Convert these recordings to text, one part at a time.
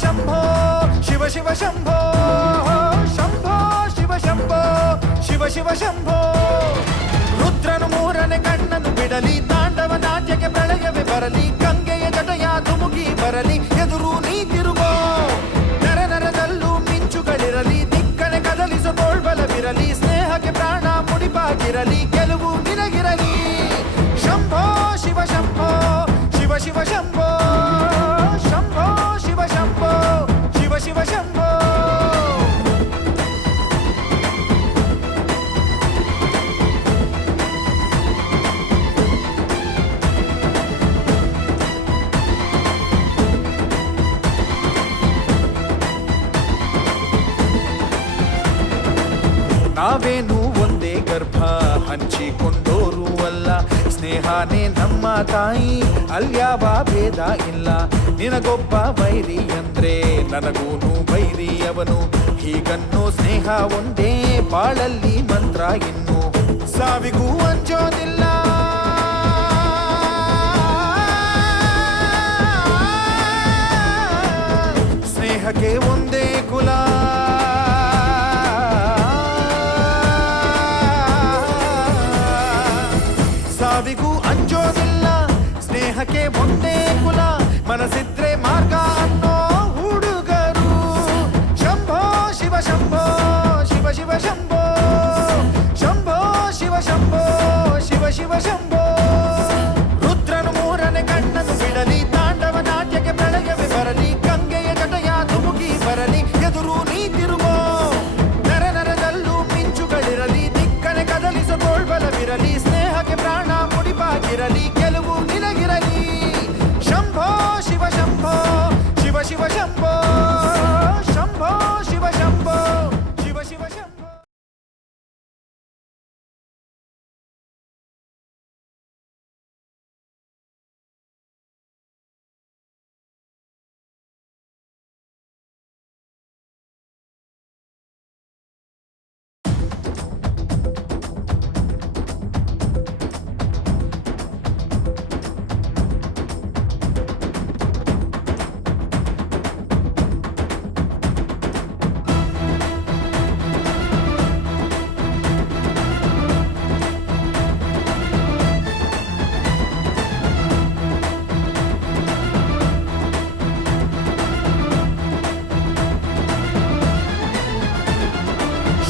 ಶಂಭೋ ಶಿವ ಶಿವ ಶಂಭೋ ಶಂಭೋ ಶಿವ ಶಂಭೋ ಶಿವ ಶಿವ ಶಂಭೋ ರುದ್ರನು ಮೂರನೇ ಕಣ್ಣನ್ನು ಬಿಡಲಿ ತಾಂಡವ ನಾಟ್ಯಕ್ಕೆ ಪ್ರಳಯವೇ ಬರಲಿ ಗಂಗೆಯ ಜಟಯ ಧುಮುಕಿ ಬರಲಿ ಎದುರು ನೀ ತಿರುಗೋ ನರ ನರದಲ್ಲೂ ಮಿಂಚುಗಳಿರಲಿ ದಿಕ್ಕನೆ ಕದಲಿಸೋ ತೋಳ್ಬಲವಿರಲಿ ಸ್ನೇಹಕ್ಕೆ ಪ್ರಾಣ ಮುಡಿಪಾಗಿರಲಿ ಗೆಲುವು ನಿನಗಿರಲಿ ಶಂಭೋ ಶಿವ ಶಂಭೋ ಶಿವ ಶಿವ ಶಂಭೋ ಶಂಭೋ ಶಿವ ಶಂಭೋ ಶಿವ ಶಿವ ಶಂಭೋ ನಾವೇನು ಒಂದೇ ಗರ್ಭ ಹಂಚಿಕೊಂಡೋರು ಅಲ್ಲ ಸ್ನೇಹನೇ ನಮ್ಮ ತಾಯಿ ಅಲ್ಯಾವ ಭೇದ ಇಲ್ಲ ನಿನಗೊಬ್ಬ ವೈರಿ ಅಂದ್ರೆ ನನಗೂನು ವೈರಿ ಅವನು ಹೀಗನ್ನೋ ಸ್ನೇಹ ಒಂದೇ ಬಾಳಲ್ಲಿ ಮಂತ್ರ ಇನ್ನು ಸಾವಿಗೂ ಅಂಜೋದಿಲ್ಲ ಸ್ನೇಹಕ್ಕೆ ಒಂದೇ ಕುಲ ಸಾವಿಗೂ ಅಂಜೋದಿಲ್ಲ ಸ್ನೇಹಕ್ಕೆ ಒಂದೇ ಕುಲ ಮನಸ್ಸಿದ್ರೆ ಮಾರ್ಗ ಅನ್ನೋ ಹುಡುಗರು ಶಂಭೋ ಶಿವ ಶಂಭೋ ಶಿವ ಶಿವ ಶಂಭೋ ಶಂಭೋ ಶಿವ ಶಂಭೋ ಶಿವ ಶಿವ ಶಂಭೋ ರುದ್ರನು ಮೂರನೇ ಕಣ್ಣನ್ನು ಬಿಡಲಿ ತಾಂಡವ ನಾಟ್ಯಕ್ಕೆ ಪ್ರಳಯವೇ ಬರಲಿ ಗಂಗೆಯ ಜಟಯ ಧುಮುಕಿ ಬರಲಿ ಎದುರು ನೀ ತಿರುಗೋ ನರ ನರದಲ್ಲೂ ಮಿಂಚುಗಳಿರಲಿ ದಿಕ್ಕನೆ ಕದಲಿಸೋ ತೋಳ್ಬಲವಿರಲಿ ಸ್ನೇಹಕ್ಕೆ ಪ್ರಾಣ ಮುಡಿಪಾಗಿರಲಿ ಗೆಲುವು ನಿನಗಿರಲಿ ಶಂಭೋ ಶಿವ ಶಂಭೋ ಶಿವ ಶಿವ ಶಂಭೋ ಶಂಭೋ ಶಿವ ಶಂಭೋ ಶಿವ ಶಿವ ಶಂಭೋ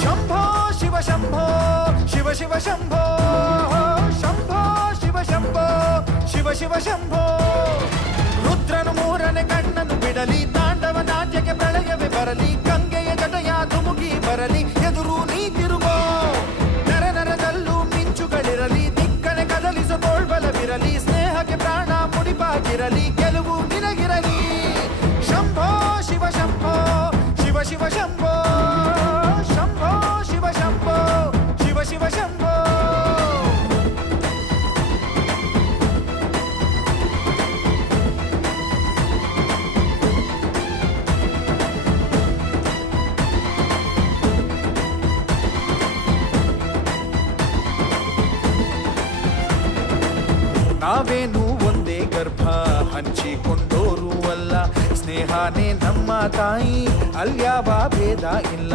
ಶಂಭೋ ಶಿವ ಶಿವ ಶಂಭೋ ಶಂಭೋ ಶಿವ ಶಂಭೋ ಶಿವ ಶಿವ ಶಂಭೋ ರುದ್ರನು ಮೂರನೇ ಕಣ್ಣನ್ನು ಬಿಡಲಿ ತಾಂಡವ ನಾಟ್ಯಕ್ಕೆ ಪ್ರಳಯವೇ ಬರಲಿ ಗಂಗೆಯ ಜಟಯ ಧುಮುಕಿ ಬರಲಿ ಎದುರು ನೀ ತಿರುಗೋ ನರ ನರದಲ್ಲೂ ಮಿಂಚುಗಳಿರಲಿ ದಿಕ್ಕನೆ ಕದಲಿಸೋ ತೋಳ್ಬಲವಿರಲಿ ಸ್ನೇಹಕ್ಕೆ ಪ್ರಾಣ ಮುಡಿಪಾಗಿರಲಿ ಗೆಲುವು ನಿನಗಿರಲಿ ಶಂಭೋ ಶಿವ ಶಂಭೋ ಶಿವ ಶಿವ ಶಂಭೋ ಶಂಭೋ ಶಿವ ಶಂಭೋ ಶಿವ ಶಿವ ಶಂಭೋ ನಾವೇನು ಒಂದೇ ಗರ್ಭ ಹಂಚಿಕೊಂಡೋರು ಅಲ್ಲ ಸ್ನೇಹನೇ ನಮ್ಮ ತಾಯಿ ಅಲ್ಯಾವ ಭೇದ ಇಲ್ಲ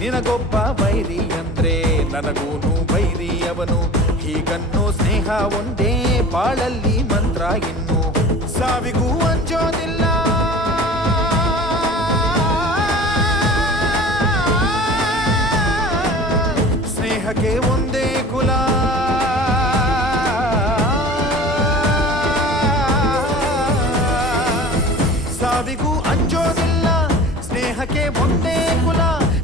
ನಿನಗೊಬ್ಬ ವೈರಿ ಅಂದ್ರೆ ನನಗೂನು ವೈರಿ ಅವನು ಹೀಗನ್ನೋ ಸ್ನೇಹ ಒಂದೇ ಬಾಳಲ್ಲಿ ಮಂತ್ರ ಇನ್ನು ಸಾವಿಗೂ ಅಂಜೋದಿಲ್ಲ ಸ್ನೇಹಕ್ಕೆ ಒಂದೇ ಕುಲ ಸಾವಿಗೂ ಅಂಜೋದಿಲ್ಲ ಸ್ನೇಹಕ್ಕೆ ಒಂದೇ ಕುಲ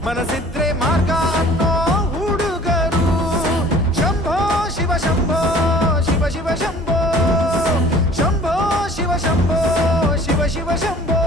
ಮನಸ್ಸಿದ್ರೆ ಮಾರ್ಗ ಅನ್ನೋ ಹುಡುಗರು ಶಂಭೋ ಶಿವ ಶಂಭೋ ಶಿವ ಶಿವ ಶಂಭೋ ಶಂಭೋ ಶಿವ ಶಂಭೋ ಶಿವ ಶಿವ ಶಂಭೋ